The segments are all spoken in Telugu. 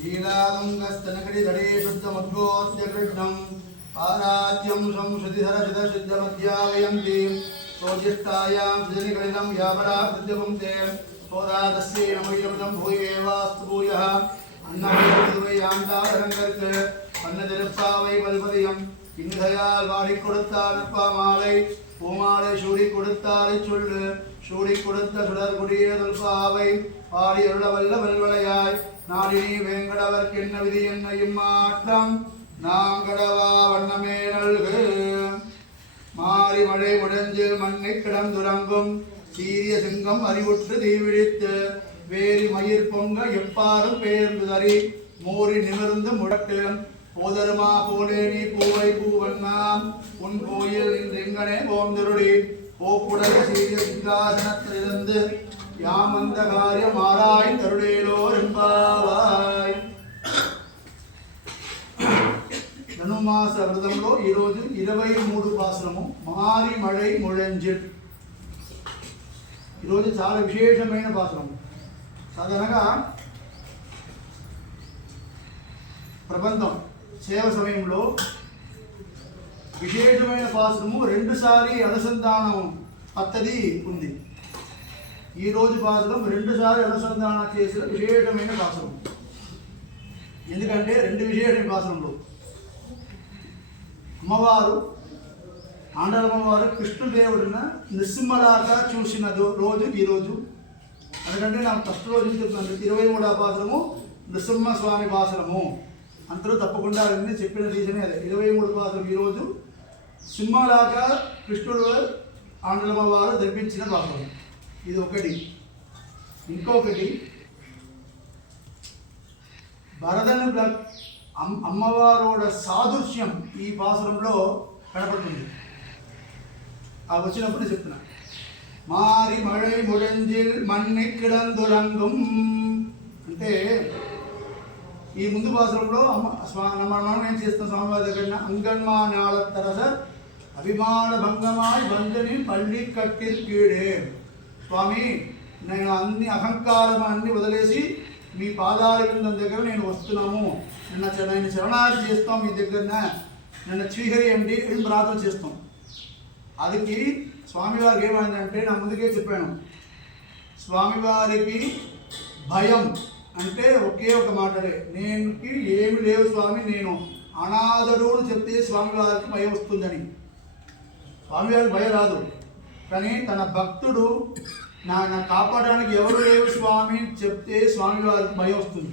लीलादुङ्गस्तनकटिधरे शुद्धमुद्गोत्य कृष्णं पारात्यं संश्रुतिधरशिधरसिद्धमध्यावयन्तीं सोजिष्ठायां सृजनिकलिनं यावराकृत्यपुङ्क्ते सोदादस्यै नमैरमिदं भूयेवास्तु भूयः अन्नवैयान्तारङ्गर्क अन्नतिरुप्पाவை பல்பதியம் இன்னுதையால் வாடி கொடுத்தார் நற்பாமாலை பூமாலை சூடி கொடுத்தாரை சொல்லு சூடி கொடுத்த சுடர் குடிய தொல்பாவை பாடி அருள வல்ல வல்வளையாய் நாடினி வேங்கடவர்க்கு என்ன விதி என்ன இம்மாற்றம் நாங்கடவா வண்ணமே நல்கு மாறி மழை முடஞ்சு மண்ணை கிடந்துறங்கும் சீரிய சிங்கம் அறிவுற்று தீவிழித்து வேரி மயிர் பொங்க எப்பாரும் பேர்ந்து தறி மூறி நிமிர்ந்து முடக்கு போதருமா போலே நீ பூவை பூவண்ணாம் உன் கோயில் இன்றெங்கனே போந்தருளி போக்குடல் சீரிய சிங்காசனத்திலிருந்து யாம் வந்த காரியம் ஆராய் தருளேலோர் என்பாவாய். ధనుమాస వ్రతంలో ఈరోజు 23 పాసనము మారి మழை ముళంజిల్. ఈరోజు చాలా విశేషమైన పాసనము. సాధారణంగా ప్రబంధం సేవ సమయంలో విశేషమైన పాసనము 2 సారి అనుసంధానం పద్ధతి ఉంది. ఈరోజు పాసనం 2 సారి అనుసంధానం చేసిన విశేషమైన పాసనం. ఎందుకంటే 2 విశేషమైన పాసనంలో అమ్మవారు ఆండాళమ్మవారు కృష్ణదేవుడిన నృసింహలాగా చూసిన రోజు ఈరోజు. ఎందుకంటే నాకు ఫస్ట్ రోజు చెప్తున్నాను 23వ పాసనము నృసింహస్వామి పాసనము. అందరూ తప్పకుండా అన్నీ చెప్పిన రీజనే అదే. 23 పాసనం ఈరోజు సింహలాగా కృష్ణుడు ఆండాళమ్మవారు ధరిపించిన పాసనం. ఇది ఒకటి. ఇంకొకటి భరతను అమ్మవారోட సాదృశ్యం ఈ పాసనంలో కనపడుతుంది. ఆ వచ్చినప్పుడు చెప్తున్నా. మారి మழை ముడంజిల్ మన్ని కిడందురంగం అంటే ఈ ముందు పాసనంలో మనం ఏం చేస్తాం స్వామివారి దగ్గర అంగన్మానాళ తరస అభిమాన భంగమాయి బంధని పల్లి కట్టిర్కీడే. స్వామి నేను అన్ని అహంకారం అన్ని వదిలేసి మీ పాదాల బృందం దగ్గర నేను వస్తున్నాము, నేను శరణార్థి చేస్తాం మీ దగ్గర, నన్ను స్వీకరియండి అని ప్రార్థన చేస్తాం. అదికి స్వామివారికి ఏమైందంటే నా ముందుకే చెప్పాను, స్వామివారికి భయం అంటే ఒకే ఒక మాటలే, నేనుకి ఏమి లేవు స్వామి, నేను అనాథుడు అని చెప్తే స్వామివారికి భయం వస్తుందని. స్వామివారికి భయం రాదు, కానీ తన భక్తుడు నా కాపాడడానికి ఎవరు లేవు స్వామి చెప్తే స్వామివారికి భయం వస్తుంది.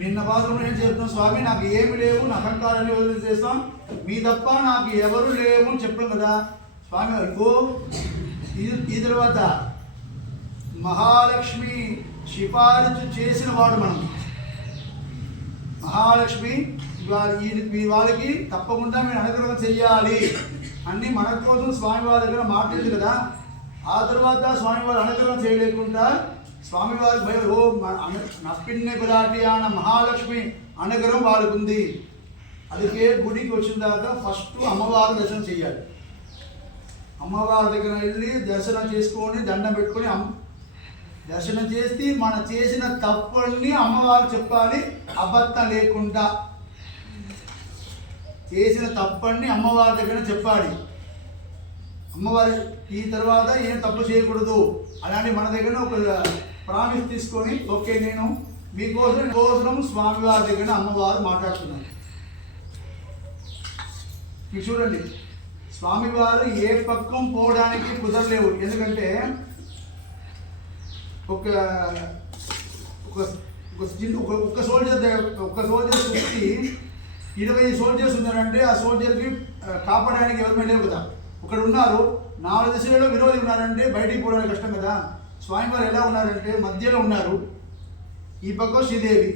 నిన్న పాత్రలో ఏం చెప్తాం, స్వామి నాకు ఏమి లేవు, నా అహంకారాన్ని వదిలి చేస్తాం, మీ తప్ప నాకు ఎవరు లేవు అని చెప్పాం కదా. స్వామి ఇంకో ఈ తర్వాత మహాలక్ష్మి సిఫారసు చేసిన వాడు మనం. మహాలక్ష్మి వాళ్ళకి తప్పకుండా మీరు అనుగ్రహం చెయ్యాలి అన్నీ మన కోసం స్వామివారి దగ్గర మాట్లాడింది కదా. ఆ తర్వాత స్వామివారి అనుగ్రహం చేయలేకుండా స్వామివారి భయం, ఓ నప్పిన్నే పిలాటి అన్న మహాలక్ష్మి అనుగ్రహం వాళ్ళకు ఉంది. అందుకే గుడికి వచ్చిన తర్వాత ఫస్ట్ అమ్మవారి దర్శనం చేయాలి. అమ్మవారి దగ్గర వెళ్ళి దర్శనం చేసుకొని దండం పెట్టుకొని దర్శనం చేసి మన చేసిన తప్పుల్ని అమ్మవారు చెప్పాలి, అబద్ధం లేకుండా చేసిన తప్పని అమ్మవారి దగ్గర చెప్పాలి. అమ్మవారి ఈ తర్వాత ఏం తప్పు చేయకూడదు అలాంటి మన దగ్గర ఒక ప్రామిస్ తీసుకొని, ఓకే నేను మీకోసం స్వామివారి దగ్గర అమ్మవారు మాట్లాడుతున్నారు. మీకు చూడండి, స్వామివారు ఏ పక్కం పోవడానికి కుదరలేవు. ఎందుకంటే ఒక సోల్జర్ చూసి 20 సోల్జర్స్ ఉన్నారంటే ఆ సోల్జర్కి కాపాడడానికి ఎవరి లేవు కదా. ఒకడు ఉన్నారు, 4 దిశలలో విరోధి ఉన్నారంటే బయటికి పోవడానికి కష్టం కదా. స్వామివారు ఎలా ఉన్నారంటే మధ్యలో ఉన్నారు. ఈ పక్కం శ్రీదేవి,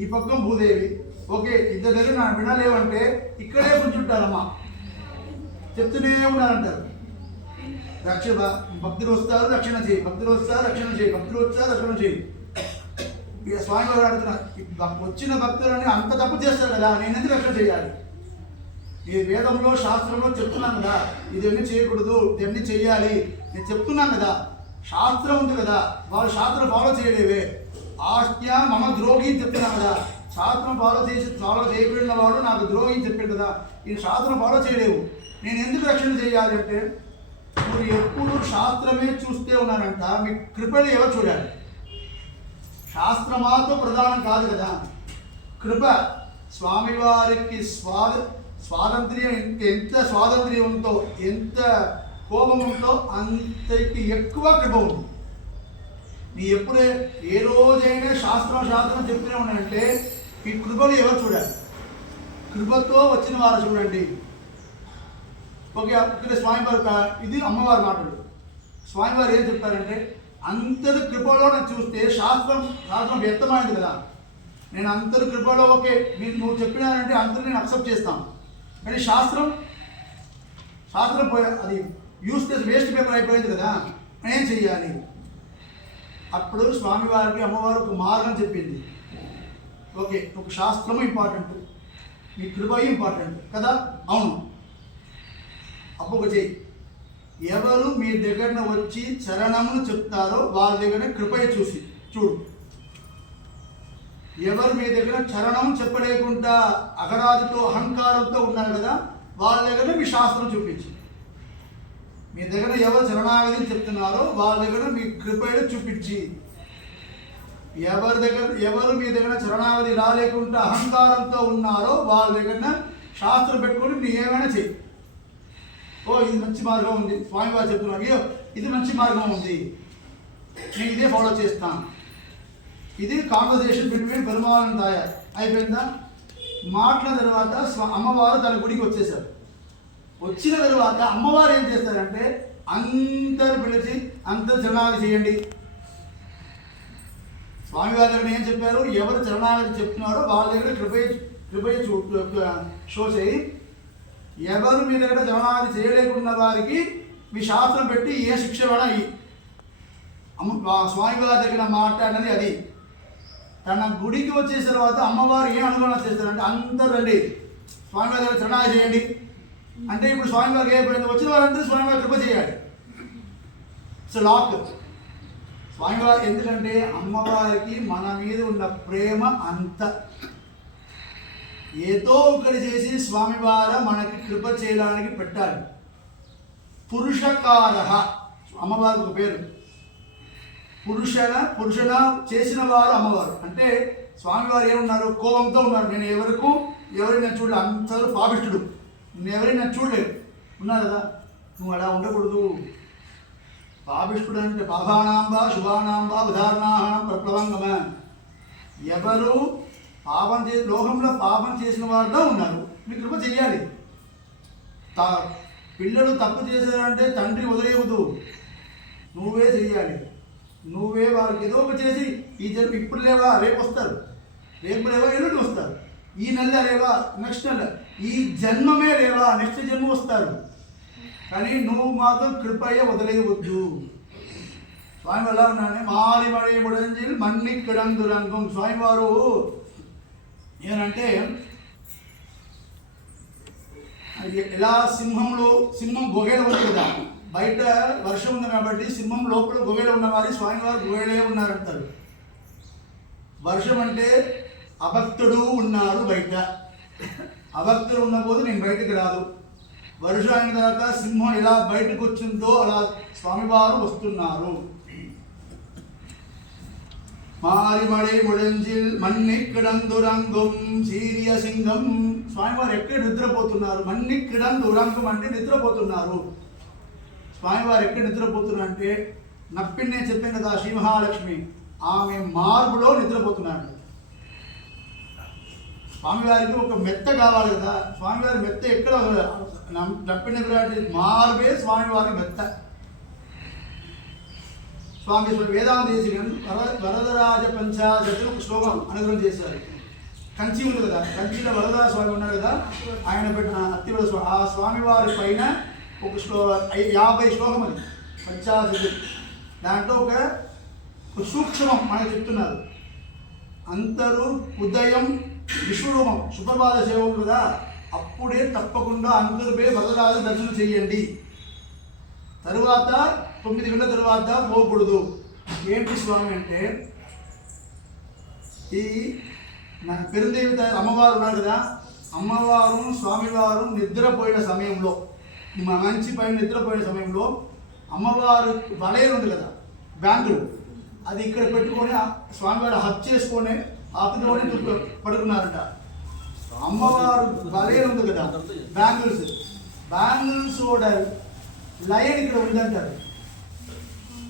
ఈ పక్కం భూదేవి. ఓకే, ఇద్దరు దగ్గర నా వినలేవంటే ఇక్కడే కూర్చుంటారమ్మా, చెప్తూనే ఉన్నారంటారు. భక్తులు వస్తారు రక్షణ చేయి, భక్తులు వస్తారు రక్షణ చేయి, భక్తులు వచ్చారు రక్షణ చేయి. ఇక స్వామివారు అడుగుతున్నారు, వచ్చిన భక్తులని అంత తప్పు చేస్తారు కదా, నేను ఎందుకు రక్షణ చేయాలి? ఈ వేదంలో శాస్త్రంలో చెప్తున్నాను కదా, ఇదన్నీ చేయకూడదు, ఇవన్నీ చెయ్యాలి, నేను చెప్తున్నాను కదా. శాస్త్రం ఉంది కదా, వాళ్ళు శాస్త్రం ఫాలో చేయలేవే. ఆస్త్య మమ ద్రోహి చెప్తున్నాను కదా, శాస్త్రం ఫాలో చేయబడిన వాడు నాకు ద్రోహి చెప్పాడు కదా. ఈ శాస్త్రం ఫాలో చేయలేవు, నేను ఎందుకు రక్షణ చేయాలి అంటే, మీరు ఎప్పుడు శాస్త్రమే చూస్తే ఉన్నారంట, మీ కృపని ఎవరు చూడాలి? శాస్త్రమాతో ప్రధానం కాదు కదా, కృప. స్వామివారికి స్వాతంత్ర్యం ఎంత స్వాతంత్ర్యం ఉందో, ఎంత కోపం ఉందో అంతకి ఎక్కువ కృప ఉంది. నీ ఎప్పుడే ఏ రోజైనా శాస్త్రం చెప్తూనే ఉన్నాయంటే ఈ కృపను ఎవరు చూడాలి? కృపతో వచ్చిన వారు చూడండి. ఓకే, ఇక్కడ స్వామివారు ఇది అమ్మవారి మాటలు. స్వామివారు ఏం చెప్తారంటే, అంతటి కృపలో నేను చూస్తే శాస్త్రం వ్యక్తమైంది కదా, నేను అంతటి కృపలో ఓకే నువ్వు చెప్పినారంటే అందరూ నేను అక్సెప్ట్ చేస్తాను. కానీ శాస్త్రం అది యూస్లెస్ వేస్ట్ పేపర్ అయిపోయింది కదా, నేనేం చెయ్యాలి? అప్పుడు స్వామివారికి అమ్మవారు ఒక మార్గం చెప్పింది. ఓకే, ఒక శాస్త్రము ఇంపార్టెంట్, మీ కృప ఇంపార్టెంట్ కదా. అవును, అప్పుడు ఒక చెయ్యి. ఎవరు మీ దగ్గర వచ్చి చరణములు చెప్తారో వాళ్ళ దగ్గర కృపయ చూడు. ఎవరు మీ దగ్గర చరణం చెప్పలేకుండా అగరాదితో అహంకారంతో ఉన్నారు కదా, వాళ్ళ దగ్గర మీ శాస్త్రం చూపించి. మీ దగ్గర ఎవరు శరణాగతి చెప్తున్నారో వాళ్ళ దగ్గర మీ కృపయలు చూపించి. ఎవరు మీ దగ్గర శరణాగతి రాలేకుండా అహంకారంతో ఉన్నారో వాళ్ళ దగ్గర శాస్త్రం పెట్టుకొని మీరు ఏమైనా చెయ్యి. ఓ, ఇది మంచి మార్గం ఉంది, స్వామివారు చెప్తున్నారు, అయ్యో ఇది మంచి మార్గం ఉంది, నేను ఇదే ఫాలో చేస్తాను. ఇది కాన్వర్సేషన్ బిట్వీన్ పెరుమాళ్ దాయార్. అయిపోయిందా? మాట్లాడిన తర్వాత అమ్మవారు తన గుడికి వచ్చేసారు. వచ్చిన తర్వాత అమ్మవారు ఏం చేస్తారంటే, అందరు పిలిచి అందరు శరణాగతి చేయండి. స్వామివారి దగ్గర ఏం చెప్పారు? ఎవరు శరణాగతి చెప్తున్నారో వాళ్ళ దగ్గర కృపయ షో చేయి. ఎవరు మీ దగ్గర శరణాగతి చేయలేకున్న వారికి మీ శాస్త్రం పెట్టి ఏ శిక్ష వేడా అయ్యి. స్వామివారి దగ్గర మాట్లాడినది అది. తన గుడికి వచ్చే తర్వాత అమ్మవారు ఏం అనుగుణం చేస్తారంటే, అందరూ రండి స్వామివారి దగ్గర శరణాగతి చేయండి అంటే, ఇప్పుడు స్వామివారికి ఏమైపోయింది? వచ్చిన వారందరూ స్వామివారి కృప చేయాలి. It's lock. స్వామివారు ఎందుకంటే అమ్మవారికి మన మీద ఉన్న ప్రేమ అంత. ఏదో ఒకటి చేసి స్వామివారు మనకి కృప చేయడానికి పెట్టాలి. పురుషకార అమ్మవారికి ఒక పేరు. పురుషన చేసిన వారు అమ్మవారు. అంటే స్వామివారు ఏమున్నారు? కోపంతో ఉన్నారు. నేను ఎవరైనా చూడలేదు, అందరూ పాపిష్టుడు, నేను ఎవరైనా చూడలేదు ఉన్నారు కదా. నువ్వు అలా ఉండకూడదు. పాపిష్టుడు అంటే పాపానాంబ శుభానాంబ ఉదాహరణాహనం ప్రప్లవంగమ. ఎవరు లోకంలో పాపం చేసిన వారుగా ఉన్నారు, మీ కృప చెయ్యాలి. పిల్లలు తప్పు చేశారంటే తండ్రి వదిలేవద్దు, నువ్వే చెయ్యాలి. నువ్వే వారికి ఏదో ఒకటి చేసి, ఈ జన్మ ఇప్పుడు లేవా రేపు వస్తారు, రేపు లేవా ఎల్లుండి వస్తారు, ఈ నెల లేవా నెక్స్ట్ నెల, ఈ జన్మమే లేవా నెక్స్ట్ జన్మ వస్తారు. కానీ నువ్వు మాత్రం కృపయ్య వదిలేయవద్దు. స్వామి ఎలా ఉన్నానే మారి మడి ముడంజి మన్నిక్కడందురంగం. స్వామివారు ఏనంటే, ఎలా సింహం గొగేలో ఉంది కదా, బయట వర్షం ఉంది కాబట్టి సింహం లోపల గొగేలో ఉన్నవారి స్వామివారు గొగేలే ఉన్నారంటారు. వర్షం అంటే అభక్తుడు ఉన్నారు బయట, అభక్తుడు ఉన్నపోదు నేను బయటకు రాదు. వర్షం అయిన తర్వాత సింహం ఎలా బయటకు వచ్చిందో అలా స్వామివారు వస్తున్నారు. మారిమడి ముడంజిల్ మన్నిక్కడందురంగం సీరియ సింగం. స్వామివారు ఎక్కడ నిద్రపోతున్నారు? మన్నిక్కడందురంగం అంటే నిద్రపోతున్నారు. స్వామివారు ఎక్కడ నిద్రపోతున్నారు అంటే, నప్పిని నేను చెప్పాను కదా, శ్రీ మహాలక్ష్మి ఆమె మార్పులో నిద్రపోతున్నాడు. స్వామివారికి ఒక మెత్త కావాలి కదా, స్వామివారి మెత్త ఎక్కడ నప్పిన మార్పే స్వామివారి మెత్త. స్వామి వేదాంత దేశికన్ వరదరాజ పంచాశతులు ఒక శ్లోకం అనుగ్రహం చేశారు. కంచి ఉంది కదా, కంచిలో వరదరాజ స్వామి ఉన్నారు కదా, ఆయన పెట్టిన అత్తివర స్వామి, ఆ స్వామివారి పైన ఒక 50 శ్లోకం అది పంచాశతులు. దాంట్లో ఒక సూక్ష్మం మనకు చెప్తున్నారు. అందరూ ఉదయం విశ్వరూపం సుప్రభాత సేవ ఉంది కదా, అప్పుడే తప్పకుండా అందరూ పోయి వరదరాజు దర్శనం చేయండి. తరువాత 9 గంటల తర్వాత పోకూడదు. ఏంటి స్వామి అంటే, ఈ పెరుదేవి అమ్మవారు ఉన్నారు కదా, అమ్మవారు స్వామివారు నిద్రపోయిన సమయంలో, మంచి పైన నిద్రపోయిన సమయంలో అమ్మవారు వలయం ఉంది కదా, బ్యాంకులు, అది ఇక్కడ పెట్టుకొని స్వామివారు హక్ చేసుకొని ఆపుతోని పడుకున్నారంట. అమ్మవారు వలయం ఉంది కదా, బ్యాంగిల్స్ కూడా లయన్ ఇక్కడ ఉందంటారు.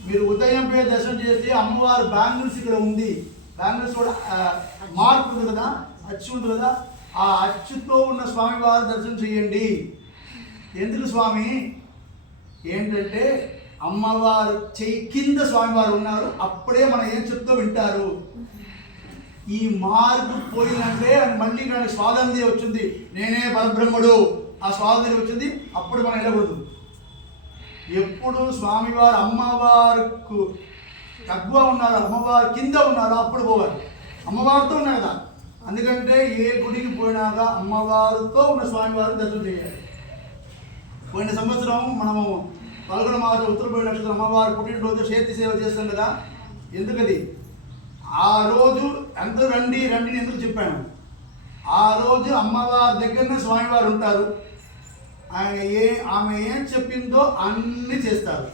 మీరు ఉదయం పోయి దర్శనం చేసి అమ్మవారు బ్యాంగిల్స్ ఇక్కడ ఉంది, బ్యాంగిల్స్ కూడా మార్క్ ఉంది కదా, అచ్చు ఉంది కదా, ఆ అచ్చుతో ఉన్న స్వామివారు దర్శనం చేయండి. ఎందుకు స్వామి ఏంటంటే, అమ్మవారు చెయ్యి కింద స్వామివారు ఉన్నారు, అప్పుడే మనం ఏం చెప్తూ వింటారు. ఈ మార్పు పోయిందంటే మళ్ళీ నాకు స్వాతంత్ర్యం వచ్చింది, నేనే పరబ్రహ్ముడు, ఆ స్వాతంత్ర్యం వచ్చింది, అప్పుడు మనం వెళ్ళకూడదు. ఎప్పుడు స్వామివారు అమ్మవారికి తక్కువ ఉన్నారు, అమ్మవారి కింద ఉన్నారు, అప్పుడు పోవాలి. అమ్మవారితో ఉన్నారు కదా, అందుకంటే ఏ గుడికి పోయినాక అమ్మవారితో ఉన్న స్వామివారు దర్శనం చేయాలి. పోయిన సంవత్సరం మనము పల్గొన మాస ఉత్తరపోయి నక్షత్రం అమ్మవారి పుట్టినరోజు చేతి సేవ చేస్తాం కదా, ఎందుకది? ఆ రోజు అందరూ రండి రండి ఎందుకు చెప్పాను? ఆ రోజు అమ్మవారి దగ్గరనే స్వామివారు ఉంటారు. ఆమె ఏం చెప్పిందో అన్నీ చేస్తారు.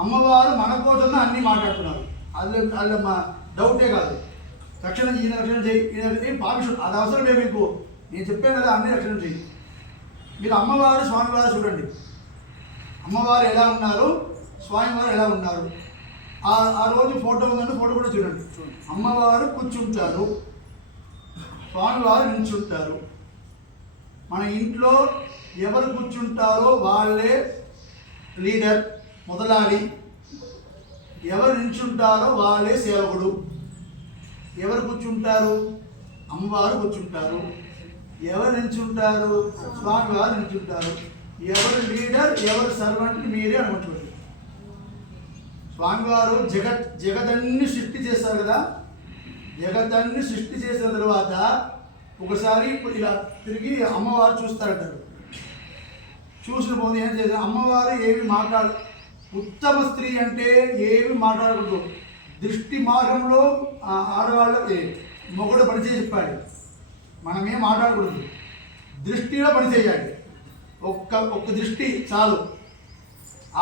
అమ్మవారు మన కోసమే అన్నీ మాట్లాడుతున్నారు, అది మా డౌటే కాదు. రక్షణ ఈయన రక్షణ చేయి, ఈయన పాపిషుడు, అది అవసరమే మీకు. నేను చెప్పాను కదా, అన్ని రక్షణ చేయి. మీరు అమ్మవారు స్వామివారు చూడండి, అమ్మవారు ఎలా ఉన్నారు, స్వామివారు ఎలా ఉన్నారు. ఆ రోజు ఫోటో ఉందంటే ఫోటో కూడా చూడండి. అమ్మవారు కూర్చుంటారు, స్వామివారు నిల్చుంటారు. మన ఇంట్లో ఎవరు కూర్చుంటారో వాళ్ళే లీడర్, మొదలాడి. ఎవరు నిల్చుంటారో వాళ్ళే సేవకుడు. ఎవరు కూర్చుంటారు? అమ్మవారు కూర్చుంటారు. ఎవరు నిల్చుంటారు? స్వామివారు నిల్చుంటారు. ఎవరు లీడర్, ఎవరు సర్వెంట్ మీరే అనుకుంటారు. స్వామివారు జగతన్ని సృష్టి చేస్తారు కదా, జగతన్ని సృష్టి చేసిన తర్వాత ఒకసారి ఇలా తిరిగి అమ్మవారు చూస్తారంటారు. చూసిన పోతే ఏం చేస్తారు? అమ్మవారు ఏమి ఉత్తమ స్త్రీ అంటే ఏమి మాట్లాడకూడదు. దృష్టి మార్గంలో ఆడవాళ్ళకి మొగుడు పనిచేసి చెప్పాడు, మనమేం మాట్లాడకూడదు, దృష్టిలో పనిచేయాలి. ఒక్క దృష్టి చాలు,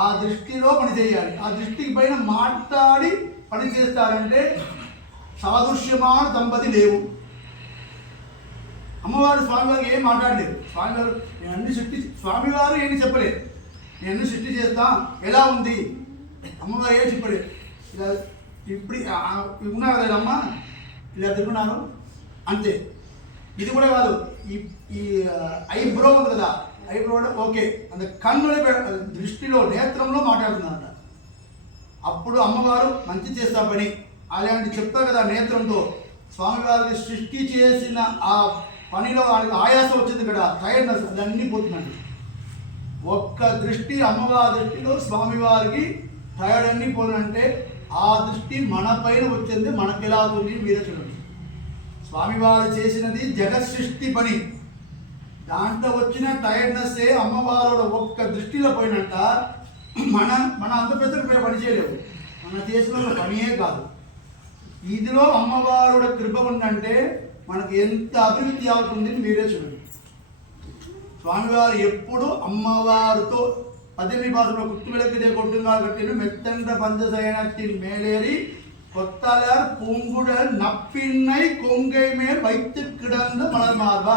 ఆ దృష్టిలో పని చేయాలి. ఆ దృష్టికి పైన మాట్లాడి పని చేస్తారంటే సాదృశ్యమాన దంపతి లేవు. అమ్మవారు స్వామివారికి ఏం మాట్లాడలేదు. స్వామివారు నేను అన్ని సృష్టి, స్వామివారు ఏమి చెప్పలేదు, నేను అన్ని సృష్టి చేస్తా, ఎలా ఉంది, అమ్మవారు ఏం చెప్పలేదు. ఇలా ఇప్పుడు ఉన్నారు కదా అమ్మ, ఇలా తిరుగున్నాను అంతే. ఇది కూడా కాదు, ఈ ఐబ్రో ఉంది కదా, ఐబ్రో ఓకే, అంత కన్నులే దృష్టిలో నేత్రంలో మాట్లాడుతున్నారంట. అప్పుడు అమ్మవారు మంచి చేస్తా పని అలాంటి చెప్తారు కదా నేత్రంతో. స్వామివారికి సృష్టి చేసిన ఆ పనిలో వాళ్ళకి ఆయాసం వచ్చింది కదా, టైర్డ్నెస్, అదన్నీ పోతుందండి. ఒక్క దృష్టి అమ్మవారి దృష్టిలో స్వామివారికి టైర్డ్ అన్నీ పోతుందంటే ఆ దృష్టి మన పైన వచ్చింది, మనకి ఎలా అవుతుంది మీరే చూడండి. స్వామివారు చేసినది జగత్ సృష్టి పని, దాంట్లో వచ్చిన టైర్డ్నెస్ అమ్మవారు ఒక్క దృష్టిలో పోయినట్ట. మన అంత పెద్దలు పని చేయలేవు, మన చేసిన పనియే కాదు. ఇదిలో అమ్మవారు కృప ఉందంటే మనకు ఎంత అభివృద్ధి అవుతుంది మీరే చూడండి. స్వామివారు ఎప్పుడు అమ్మవారితో 18 భాషలో కుట్టు విளக்குదే కొట్టుగా కట్టిన మెత్తండ పంచసైనத்தின் மேலேறி கொத்தாலார் பூங்குழல் నప్పిన్నై కొంగై మేల్ వైత్తు కిడంద మలర్ మార్బా.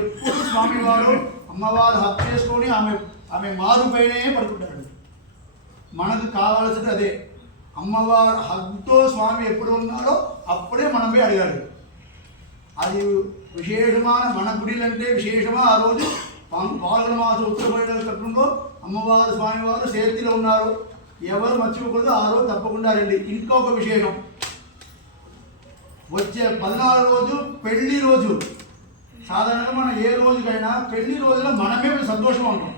ఎప్పుడు స్వామివారు అమ్మవారు హక్ చేసుకొని ఆమె మారు పైనే పడుకుంటారు. మనకు కావాల్సింది అదే, అమ్మవారు హక్తో స్వామి ఎప్పుడు ఉన్నారో అప్పుడే మనం పోయి అడిగాడు. అది విశేషమైన మన గుడిలంటే విశేషమా. ఆ రోజు పాల్గొన మాసం ఉత్తరపోయిన కట్టంలో అమ్మవారు స్వామివారు చేతిలో ఉన్నారు, ఎవరు మర్చిపోకూడదు. ఆ రోజు తప్పకుండా రండి. ఇంకొక విశేషం, వచ్చే 14 రోజు పెళ్లి రోజు. సాధారణంగా మనం ఏ రోజుకైనా పెళ్లి రోజున మనమే సంతోషంగా ఉంటాం,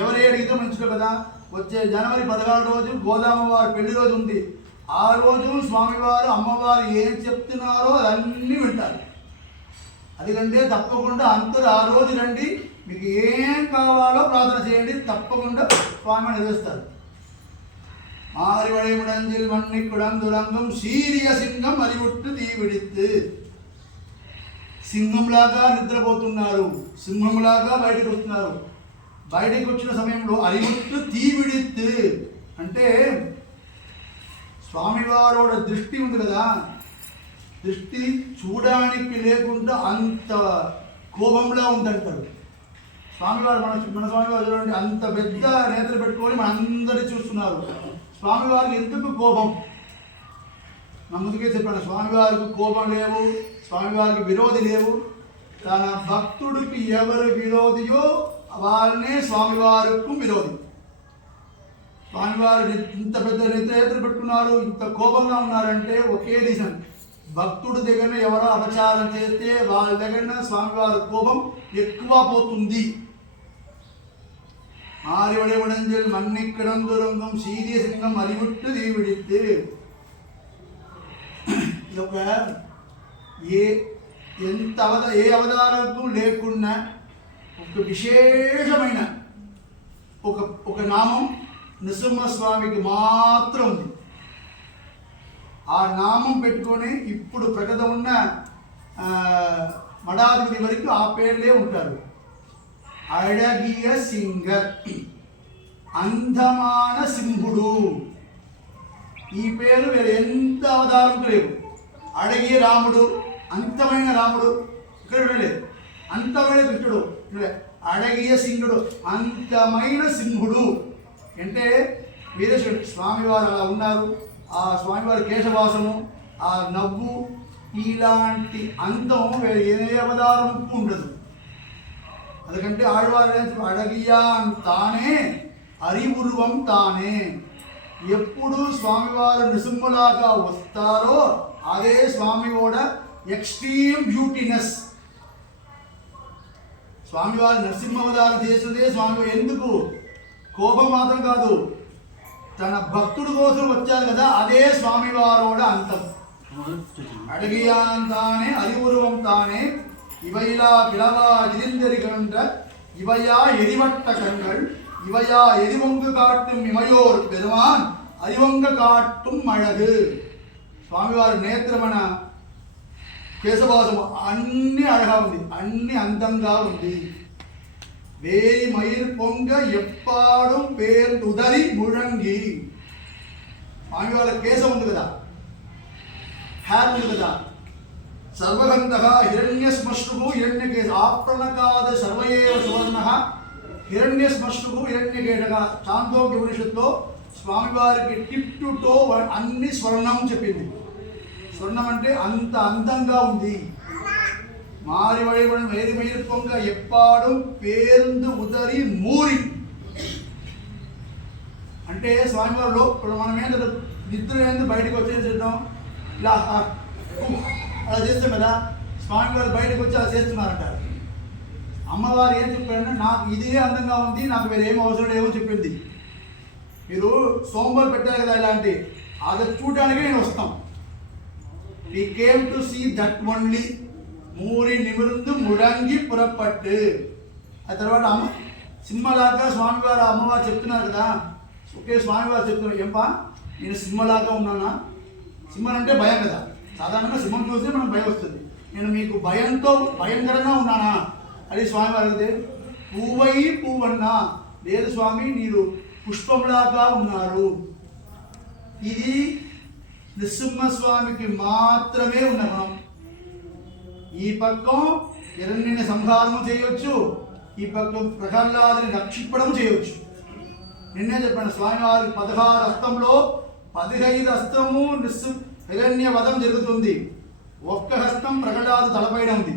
ఎవరే అడిగితే మంచిదో కదా. వచ్చే జనవరి 16 రోజు గోదామవారి పెళ్లి రోజు ఉంది. ఆ రోజు స్వామివారు అమ్మవారు ఏం చెప్తున్నారో అదన్నీ వింటారు. అందుకంటే తప్పకుండా అందరూ ఆ రోజు రండి, మీకు ఏం కావాలో ప్రార్థన చేయండి, తప్పకుండా స్వామి నిర్వహిస్తారు. மாறிவடை முடஞ்சில் மண்ணி குடந்துரங்கும் సీరియ సింహం అరివుట్టు తీవిడిత్తు. సింహంలాగా నిద్రపోతున్నారు, సింహంలాగా బయటకు వస్తున్నారు. బయటకు వచ్చిన సమయంలో అరివుట్టు తీవిడిత్తు అంటే స్వామివారోడ దృష్టి ఉంది కదా, దృష్టి చూడడానికి లేకుండా అంత కోపంలా ఉందంటారు స్వామివారు. మన స్వామివారు చూడండి, అంత పెద్ద నేతలు పెట్టుకొని మన అందరినీ చూస్తున్నారు. స్వామివారికి ఎందుకు కోపం? నా ముందుకే చెప్పాను, స్వామివారికి కోపం లేవు, స్వామివారికి విరోధి లేవు. తన భక్తుడికి ఎవరు విరోధియో వాళ్ళనే స్వామివారికి విరోధి. స్వామివారు ఇంత పెద్ద నేతలు పెట్టుకున్నారు, ఇంత కోపంగా ఉన్నారంటే ఒకే రీజన్, భక్తుడి దగ్గర ఎవరో అపచారం చేస్తే వాళ్ళ దగ్గర స్వామివారి కోపం ఎక్కువ పోతుంది. ஆறிவடை உடஞ்சில் மண்ணிக்கிடந்துறங்கும் சீரிய சிங்கம் அறிவுட்டு தீவிடித்து. ఇదొక ఏ అవతారంతో లేకున్నా ఒక విశేషమైన ఒక నామం నృసింహస్వామికి మాత్రం ఉంది. ఆ నామం పెట్టుకొని ఇప్పుడు ప్రకృత ఉన్న మఠాధిపతి వరకు ఆ పేర్లే ఉంటారు. అడగియ సింగ, అందమాన సింహుడు. ఈ పేరు వేరే ఎంత అవతారంతో లేవు. అడగియ రాముడు, అంతమైన రాముడు ఇక్కడ లేదు, అంతమైన కృష్ణుడు, అడగియ సింహుడు, అంతమైన సింహుడు అంటే వీరేశ్వరుడు స్వామివారు అలా ఉన్నారు. ఆ స్వామివారి కేశవాసము, ఆ నవ్వు, ఇలాంటి అందం వేరే ఏ అవతారంకు ఉండదు. అందుకంటే ఆడవారు అడగియాన్ తానే అరివురువం తానే. ఎప్పుడు స్వామివారు నృసింహులాగా వస్తారో అదే స్వామి కూడా ఎక్స్ట్రీమ్ బ్యూటీనెస్. స్వామివారు నరసింహావతారం చేసేదే స్వామి ఎందుకు? కోపం మాత్రం కాదు, తన భక్తుడి కోసం వచ్చారు కదా, అదే స్వామివారోడ అంతం. అడగియాన్ తానే అరివురువం తానే இவையிலா பிளவா இதிர்ந்தெறிகின்ற இவையா எரிவட்ட கண்கள் இவையா எரிவொங்கு காட்டும் இமையோர் பெருமான் அறிவொங்க காட்டும் అழகு. స్వామివారి నేత్రమణ కేశవాసం అన్ని అழగా ఉంది, అన్ని అందంగా ఉంది. వేయి మయిర్ పొంగ ఎప్పాடும் పేర్దుదరి ముழంగి. స్వామివారి కేశం ఉంది కదా, హ్యార్ ఉంది కదా, సర్వగంధః హిరణ్యశ్మశ్రుః హిరణ్యకేశ ఆప్రణకాద సర్వయేవ సువర్ణః హిరణ్యశ్మశ్రుః హిరణ్యకేశః. చాందోగ్య ఉపనిషత్తులో స్వామివారికి టిప్ టు టో అన్ని స్వర్ణం చెప్పింది. స్వర్ణం అంటే అంత అందంగా ఉంది. మారివడివడం వేరు వేరు పొంగ ఎప్పాడు పేర్దు ఉదరి మూరి అంటే స్వామివారిలో ఇప్పుడు మనం ఏంటంటే నిద్ర ఏంది బయటకు వచ్చేసేద్దాం ఇలా అలా చేస్తాం కదా, స్వామివారు బయటకు వచ్చి అలా చేస్తున్నారంటారు. అమ్మవారు ఏం చెప్పారంటే నాకు ఇదే అందంగా ఉంది, నాకు వేరే ఏం అవసరం లేవో చెప్పింది. మీరు సోమవారం పెట్టారు కదా ఇలాంటి, అది చూడడానికి నేను వస్తాం. We came to see that only. మూరి నిమిరుందు ముడంగి పురపట్టు. ఆ తర్వాత సింహలాగా స్వామివారు అమ్మవారు చెప్తున్నారు కదా, ఒకే స్వామివారు చెప్తున్నారు, ఏంపా నేను సింహలాగా ఉన్నానా? సింహం అంటే భయం కదా, సాధారణంగా సింహం చూస్తే మనకు భయం వస్తుంది. నేను మీకు భయంతో భయంకరంగా ఉన్నానా అది స్వామివారు అడిగితే, పువ్వై పువ్వన్నా, లేదు స్వామి మీరు పుష్పంలాగా ఉన్నారు. ఇది నృసింహస్వామికి మాత్రమే ఉన్న గుణం. ఈ పక్కం హిరణ్యుని సంహారము చేయవచ్చు, ఈ పక్కం ప్రహ్లాదుని రక్షింపడం చేయవచ్చు. నిన్నే చెప్పాను, స్వామివారి 16 హస్తంలో 15 హస్తము హిరణ్య వధం జరుగుతుంది, ఒక్క హస్తం ప్రహ్లాదు తలపైన ఉంది.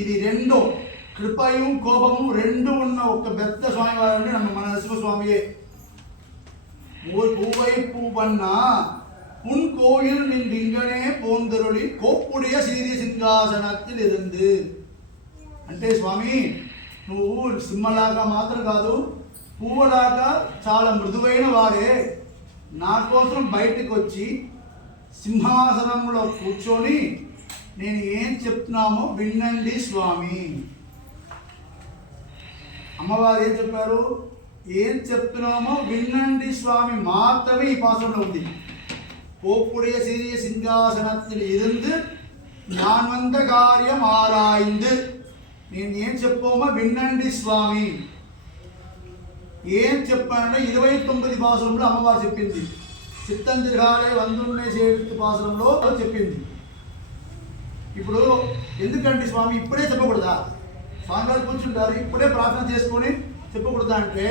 ఇది రెండో కృపయు కోపము రెండు ఉన్న ఒక పెద్ద స్వామివారు అంటే మన నరసింహస్వామియే. పూవై పూవన్నా உன் கோயில் நின் லிங்கனே போந்தருளி కోప్పుడియ సీరి సింహాసనத்தில் ఇருந்து అంటే స్వామి నువ్వు సింహలాగా మాత్రం కాదు, పువ్వులాగా చాలా మృదువైన వారే. నా కోసం బయటకు వచ్చి సింహాసనంలో కూర్చొని నేను ఏం చెప్తున్నామో వినండి స్వామి. అమ్మవారు ఏం చెప్పారు? ఏం చెప్తున్నామో వినండి స్వామి మాత్రమే ఈ పాత్రలో ఉంది. போப்புடைய சிறிய సింహాసనத்தில் இருந்து நான் வந்த காரியம் ஆராய்ந்து నేను ఏం చెప్పామో వినండి స్వామి. ఏం చెప్పానంటే 29 పాసురంలో అమ్మవారు చెప్పింది. చిత్తంజలిగాలే వందున్నే చేతి పాసురంలో చెప్పింది. ఇప్పుడు ఎందుకంటే స్వామి ఇప్పుడే చెప్పకూడదా? స్వామి గారు కూర్చుంటారు, ఇప్పుడే ప్రార్థన చేసుకొని చెప్పకూడదా అంటే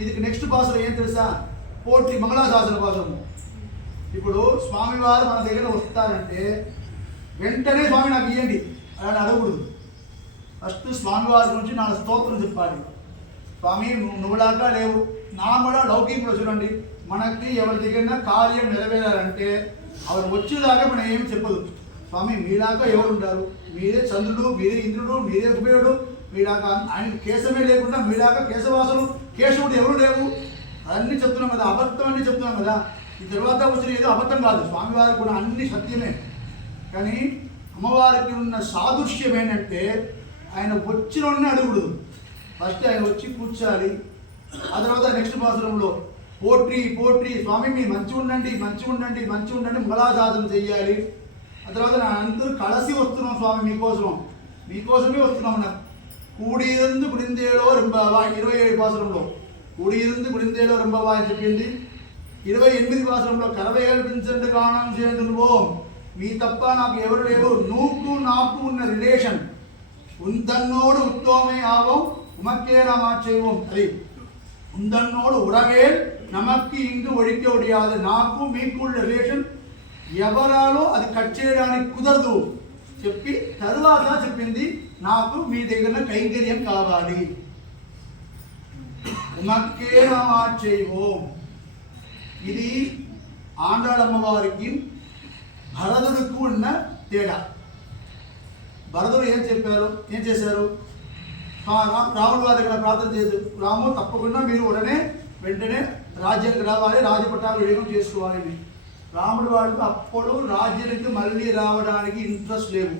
ఇది నెక్స్ట్ పాసురం ఏం తెలుసా? పోటీ మంగళాశాసన పాసురం. ఇప్పుడు స్వామివారు మన దగ్గర వస్తారంటే వెంటనే స్వామి నాకు ఇవ్వండి అని అడగకూడదు. ఫస్ట్ స్వామివారి గురించి నా స్తోత్రం చెప్పాలి. స్వామి నువ్వులాగా లేవు, నా కూడా లౌకికంలో చూడండి, మనకి ఎవరి దగ్గర కార్యం నెరవేరాలంటే அவர் వచ్చేదాకా మనం ఏమి చెప్పదు. స్వామి మీలాగా ఎవరు ఉంటారు? మీరే చంద్రుడు, మీరే ఇంద్రుడు, మీరే కుబేరుడు, మీలాగా ఆయన కేశమే లేకుండా మీలాగా కేశవాసులు కేశవుడు ఎవరు లేవు అన్నీ చెప్తున్నాం కదా, అబద్ధం అన్నీ చెప్తున్నాం కదా. ఈ తర్వాత వచ్చిన ఏదో అబద్ధం కాదు, స్వామివారికి కూడా అన్ని సత్యమే. కానీ అమ్మవారికి ఉన్న సాదృశ్యం ఏంటంటే ఆయన వచ్చిన అడుగుడు. ఫస్ట్ ఆయన వచ్చి కూర్చోాలి. ఆ తర్వాత నెక్స్ట్ పాసురంలో పోట్రీ పోట్రీ స్వామి మీ మంచి ఉండండి మంచి ఉండండి మంచి ఉండండి మంగళాశాసనం చెయ్యాలి. ఆ తర్వాత అందరూ కలిసి వస్తున్నాం స్వామి మీకోసమే వస్తున్నాం. నాకు కూడియందు గుడిందేలో రెంబవా 27 పాసురంలో కూడియందు గుడిందేలో రెంబవా అని చెప్పింది. 28 పాసురంలో కరవేల్పించండి గానం చేదునువో మీ తప్ప నాకు ఎవరు లేవు, నువ్వు నాకు ఉన్న రిలేషన్ உந்தன்னோடு உத்தோமே ஆவோம் உமக்கே ராமாச்செய்வோம். అది ఉందన్నోడు ఉరగే నమక్కి ఇందు ఒడిக்க ఒడియాదు. నాకు మీకు రిలేషన్ ఎవరాలో అది కట్ చేయడానికి కుదరదు చెప్పి తరువాత చెప్పింది నాకు మీ దగ్గర కైంకర్యం కావాలి. ఉమక్కే రామాచైవోం. ఇది ఆండాళమ్మవారికి భరతుడికి ఉన్న తేడా. భరతుడు ఏం చేశారు? రాముడు వారి దగ్గర ప్రార్థన చేశారు, రాము తప్పకుండా మీరు వెంటనే రాజ్యానికి రావాలి, రాజపట్టాలు వేగం చేసుకోవాలని. రాముడు వాడికి అప్పుడు రాజ్యానికి మళ్ళీ రావడానికి ఇంట్రెస్ట్ లేవు.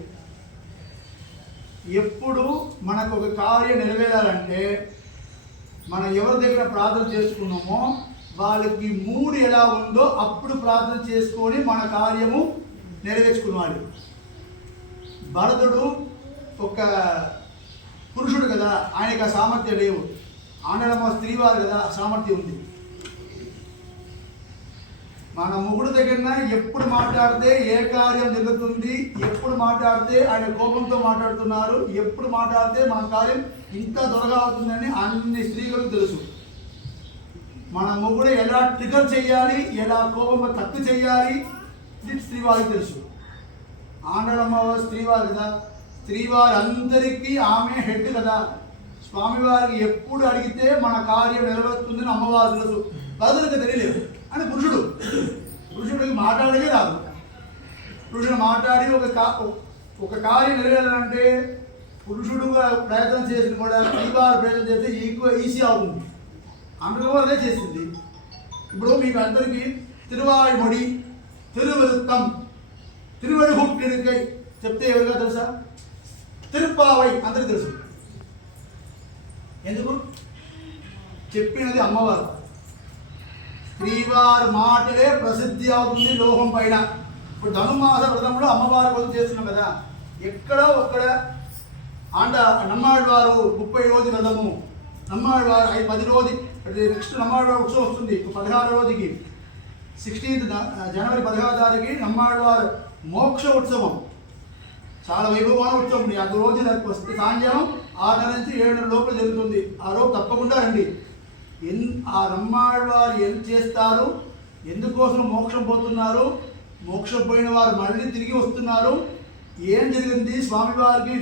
ఎప్పుడు మనకు ఒక కార్యం నెరవేరాలంటే మనం ఎవరి దగ్గర ప్రార్థన చేసుకున్నామో వాళ్ళకి మూడు ఎలా ఉందో అప్పుడు ప్రార్థన చేసుకొని మన కార్యము నెరవేర్చుకున్నాడు. భరతుడు ఒక పురుషుడు కదా, ఆయనకు ఆ సామర్థ్యం లేవు. ఆండలమ్మ స్త్రీవారు కదా, సామర్థ్యం ఉంది. మన మొగుడు దగ్గర ఎప్పుడు మాట్లాడితే ఏ కార్యం జరుగుతుంది, ఎప్పుడు మాట్లాడితే ఆయన కోపంతో మాట్లాడుతున్నారు, ఎప్పుడు మాట్లాడితే మన కార్యం ఇంత త్వరగా అవుతుందని అన్ని స్త్రీలకు తెలుసు. మన మొగుడు ఎలా ట్రిగర్ చేయాలి, ఎలా కోపంగా తక్కువ చేయాలి, ఇది స్త్రీవారికి తెలుసు. ఆండలమ్మ స్త్రీవారు కదా, స్త్రీవారందరికీ ఆమె హెడ్ కదా. స్వామివారికి ఎప్పుడు అడిగితే మన కార్యం నెరవేరుతుందని అమ్మవారు తెలుసు. భరతుడికి తెలియలేదు. అంటే పురుషుడికి మాట్లాడేదే రాదు. పురుషుడు మాట్లాడి ఒక కార్యం నెరవేరాలంటే పురుషుడుగా ప్రయత్నం చేసిన కూడా స్త్రీవారు ప్రయత్నం చేస్తే ఈజీ అవుతుంది. అందులో అదే చేసింది. ఇప్పుడు మీకు అందరికీ తిరువాయుమొడి, తిరువరుత్తం, తిరువడుగుట్టెడుకై చెప్తే ఎవరిగా తెలుసా? తిరుప్పావై అందరికీ తెలుసు. ఎందుకు చెప్పినది అమ్మవారు. శ్రీవారి మాటలే ప్రసిద్ధి అవుతుంది లోకం పైన. ఇప్పుడు ధనుమాస వ్రతంలో అమ్మవారి కోసం చేస్తున్నాం కదా, ఎక్కడో ఒక్కడ నమ్మాళ్ళవారు 30 రోజు వ్రతము, నమ్మాళ్ళవారు 10 రోజు, నెక్స్ట్ నమ్మాళ్ళవారు ఉత్సవం వస్తుంది 16వ రోజుకి, 16th జనవరి 16వ తారీఖుకి నమ్మాళ్ళవారు మోక్ష ఉత్సవం, చాలా వైభవమైన ఉత్సవం. ఆ రోజు వస్తే సాయంత్రం 6 నుంచి 7 లోపల జరుగుతుంది. ఆ రోజు తప్పకుండా రండి. ఆ నమ్మాళ్ళవారు ఏం చేస్తారు, ఎందుకోసం మోక్షం పోతున్నారు, మోక్షం పోయిన వారు మళ్ళీ తిరిగి వస్తున్నారు, ఏం జరిగింది స్వామివారికి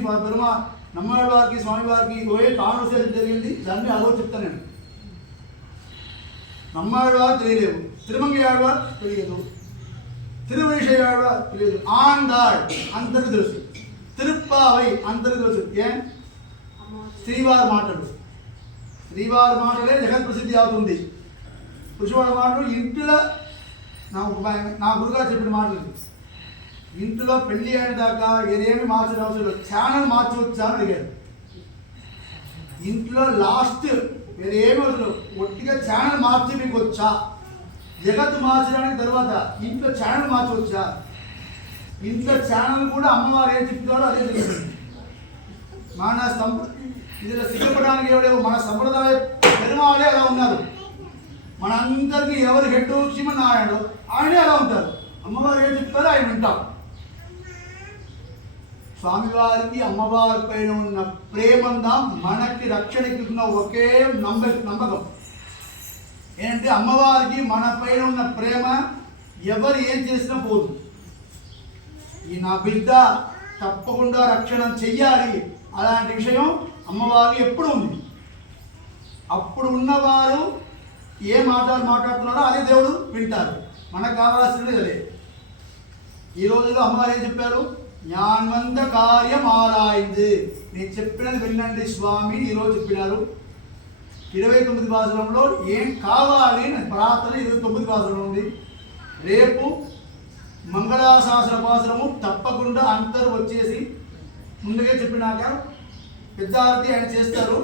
నమ్మాళ్ళవారికి స్వామివారికి ఏ కాన్వర్సేషన్ జరిగింది, దాన్ని ఆ రోజు చెప్తాను నేను. నమ్మాళ్ళవారు తెలియలేవు, తిరుమంగి ఆడవారు తెలియదు, తిరువైషయాడవారు తెలియదు, ఆండాళ్ అందరికీ తెలుసు, తిరుప్పావై అందరికీ తెలుసు. ఏం శ్రీవారి మాటలు, శ్రీవారి మాటలే జగత్ ప్రసిద్ధి అవుతుంది. పురుషువారి మాటలు ఇంటిలో నా గురుగారు చెప్పిన మాటలు. ఇంట్లో పెళ్లి అయిన దాకా ఏదేమి మార్చిన అవసరం లేదు, ఛానల్ మార్చవచ్చా అని అడిగారు. ఇంట్లో లాస్ట్ వేరేమి అవసరం, ఒట్టిగా ఛానల్ మార్చి మీకు వచ్చా, జగత్తు మార్చడానికి తర్వాత ఇంట్లో ఛానల్ మార్చవచ్చా? ఇంట్లో ఛానల్ కూడా అమ్మవారు ఏం చెప్తారో అదే జరుగుతుంది. ఇందులో సిద్ధపడడానికి ఎవడేమో మన సంప్రదాయ పెరుమాళే అలా ఉన్నారు. మనందరికీ ఎవరు హెడ్ శ్రీమన్నారాయణుడు ఆయనే అలా ఉంటారు. అమ్మవారు ఏం చెప్తారో ఆయన వింటాం. స్వామివారికి అమ్మవారి పైన ఉన్న ప్రేమంగా మనకి రక్షణకి ఉన్న ఒకే నమ్మకం ఏంటంటే అమ్మవారికి మన పైన ఉన్న ప్రేమ ఎవరు ఏం చేసినా పోదు. ఈ నా బిడ్డ తప్పకుండా రక్షణ చెయ్యాలి అలాంటి విషయం అమ్మవారికి ఎప్పుడు ఉంది. అప్పుడు ఉన్నవారు ఏ మాట్లాడుతున్నారో అదే దేవుడు వింటారు. మనకు కావాల్సినది అదే. ఈ రోజులో అమ్మవారు ఏం చెప్పారు? జ్ఞాన్వంత కార్యం ఆరాయింది, నేను చెప్పినది వినండి స్వామి ఈరోజు చెప్పినారు. 29 పాసురంలో ఏం కావాలి అని ప్రార్థన 29 పాసురం ఉంది. రేపు మంగళాశాసన పాసురము తప్పకుండా అందరూ వచ్చేసి ముందుగా చెప్పినాక పెద్ద ఆరతి ఆయన చేస్తారు.